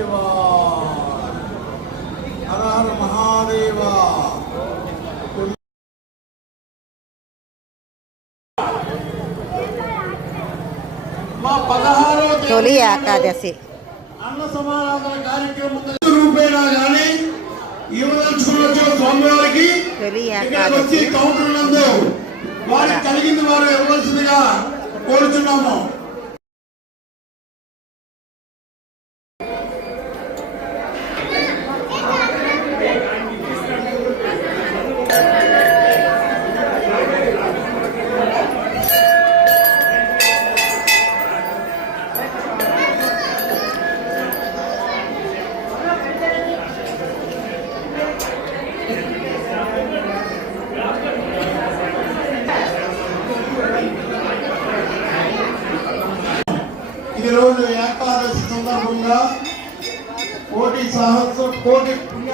శివాయ హర హర మహాదేవ మా పదహారో తేదీ తొలి ఏకాదశి। అన్న సమారాధన కార్యక్రమం రూపేణా కానీ ఇవ్వదలుచుకున్న స్వామివారికి తొలి ఇక్కడ వచ్చి కౌంటర్ నందు వారికి కలిగింది వారు ఇవ్వవలసిందిగా కోరుచున్నాము. ఈరోజు ఏకాదశి సందర్భంగా కోటి సహస్ర కోటి పుణ్య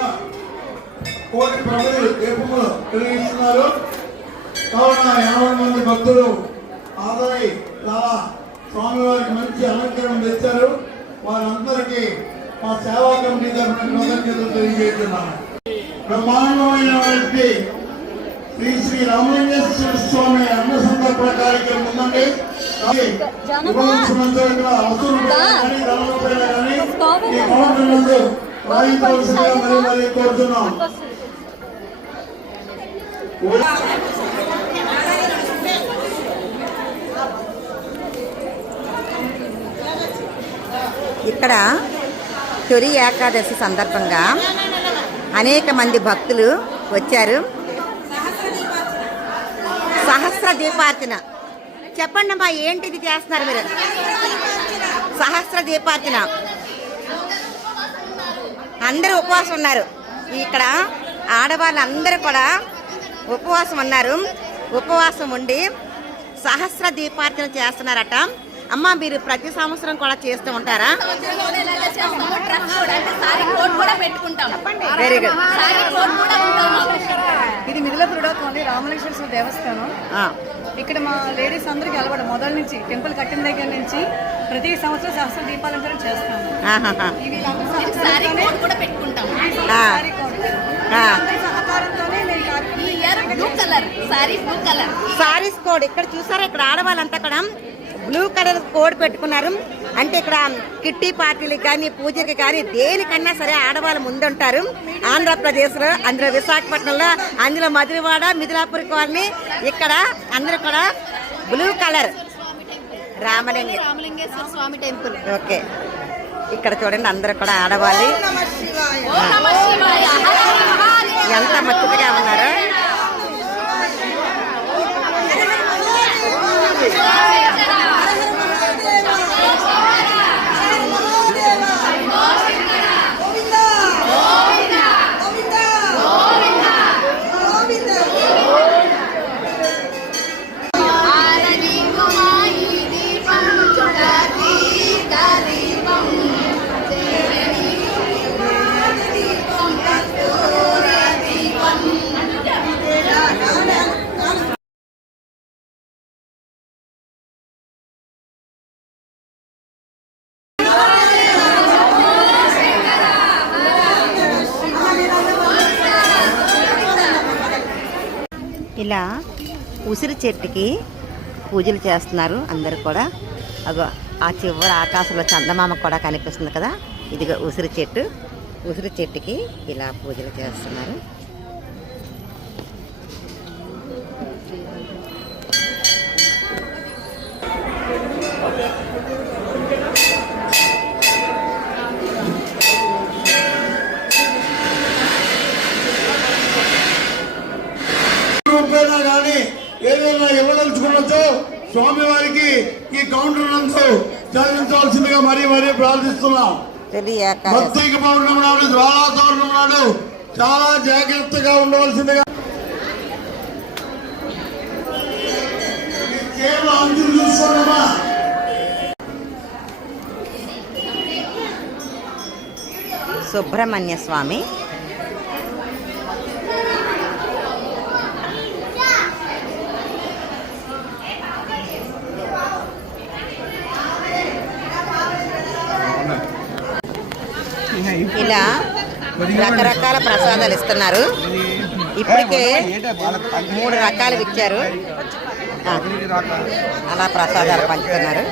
కోటి ప్రజలు దీపములు కలిగిస్తున్నారు కావున యాభై మంది భక్తులు హాజరై చాలా స్వామివారికి మంచి అలంకరణ తెచ్చారు. వారందరికీ మా సేవా కమిటీ తరఫున కృతజ్ఞతలు తెలియజేస్తున్నాను. బ్రహ్మాండమైన వ్యక్తి శ్రీ శ్రీ రామలింగేశ్వర స్వామి అన్న సందర్భ కార్యక్రమం ఉందండి. కోరుతున్నాం. ఇక్కడ తొలి ఏకాదశి సందర్భంగా అనేక మంది భక్తులు వచ్చారు. సహస్ర దీపార్చన. చెప్పండి అమ్మా ఏంటి ఇది చేస్తున్నారు మీరు? సహస్ర దీపార్చన. అందరూ ఉపవాసం ఉన్నారు. ఇక్కడ ఆడవాళ్ళందరూ కూడా ఉపవాసం ఉన్నారు. ఉపవాసం ఉండి సహస్ర దీపార్చన చేస్తున్నారట. అమ్మ మీరు ప్రతి సంవత్సరం కూడా చేస్తూ ఉంటారా? వెరీ గుడ్ ఇది మిదిలపురుడ కాలనీ రామలింగేశ్వర స్వామి దేవస్థానం ఇక్కడ మా లేడీస్ అందరికి అలవాటు మొదల నుంచి టెంపుల్ కట్టిన దగ్గర నుంచి ప్రతి సంవత్సరం సహస్ర దీపాలంకరణ చేస్తాము సారీస్ కోడ్ ఇక్కడ చూసారా? ఇక్కడ ఆడవాళ్ళంతా కూడా బ్లూ కలర్ కోడ్ పెట్టుకున్నారు. అంటే ఇక్కడ కిట్టి పార్టీలకు కానీ పూజకి కానీ దేనికన్నా సరే ఆడవాళ్ళు ముందుంటారు. ఆంధ్రప్రదేశ్లో అందులో విశాఖపట్నంలో అందులో మధురవాడ మిథిలాపురి కాలనీ ఇక్కడ అందరూ కూడా blue colour Ramalinga Ramalingeswara Swamy temple. Okay. ఇక్కడ చూడండి అందరూ కూడా ఆడవాళ్ళు. ఎంత మత్తుగా ఉన్నారు. ఇలా ఉసిరి చెట్టుకి పూజలు చేస్తున్నారు అందరూ కూడా. అగో ఆ చివరి ఆకాశంలో చందమామ కూడా కనిపిస్తుంది కదా. ఇదిగో ఉసిరి చెట్టు. ఉసిరి చెట్టుకి ఇలా పూజలు చేస్తున్నారు. రూపేణా కానీ ఏదైనా ఇవ్వదలుచుకున్నచో స్వామివారికి ఈ కౌంటర్ నందు చదివించవలసిందిగా మరీ మరీ ప్రార్థిస్తున్నాం. భక్తికి పౌర్ణమి నాడు జ్వాలా పౌర్ణమి నాడు చాలా జాగ్రత్తగా ఉండవలసిందిగా. సుబ్రహ్మణ్య స్వామి. ఇలా రకరకాల ప్రసాదాలు ఇస్తున్నారు. ఇప్పటికే మూడు రకాలు ఇచ్చారు. అలా ప్రసాదాలు పంచుతున్నారు.